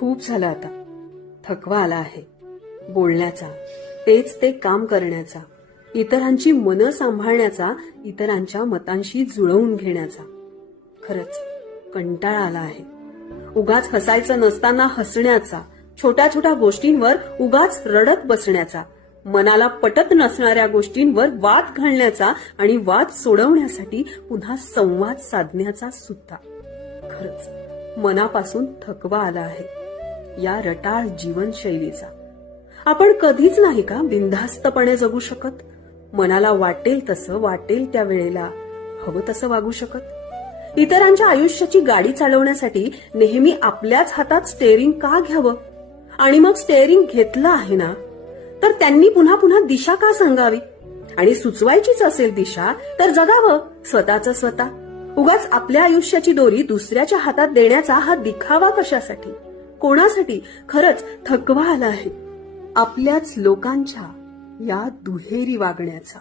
खूप झालं आता. थकवा आला आहे बोलण्याचा, तेच ते काम करण्याचा, इतरांची मनं सांभाळण्याचा, इतरांच्या मतांशी जुळवून घेण्याचा. खरंच कंटाळा आला आहे. उगाच हसायचं नसताना हसण्याचा, छोट्या छोट्या गोष्टींवर उगाच रडत बसण्याचा, मनाला पटत नसणाऱ्या गोष्टींवर वाद घालण्याचा आणि वाद सोडवण्यासाठी पुन्हा संवाद साधण्याचा सुद्धा. खरंच मनापासून थकवा आला आहे या रटाळ जीवनशैलीचा. आपण कधीच नाही का बिनधास्तपणे जगू शकत? मनाला वाटेल तसं, वाटेल त्या वेळेला हवं तसं वागू शकत? इतरांच्या आयुष्याची गाडी चालवण्यासाठी नेहमी आपल्याच हातात स्टेअरिंग का घ्यावं? आणि मग स्टेअरिंग घेतलं आहे ना, तर त्यांनी पुन्हा पुन्हा दिशा का सांगावी? आणि सुचवायचीच असेल दिशा तर जगावं स्वतःचं स्वतः. उगाच आपल्या आयुष्याची दोरी दुसऱ्याच्या हातात देण्याचा हा दिखावा कशासाठी? कोणासाठी? खरंच थकवा आला आहे आपल्याच लोकांच्या या दुहेरी वागण्याचा.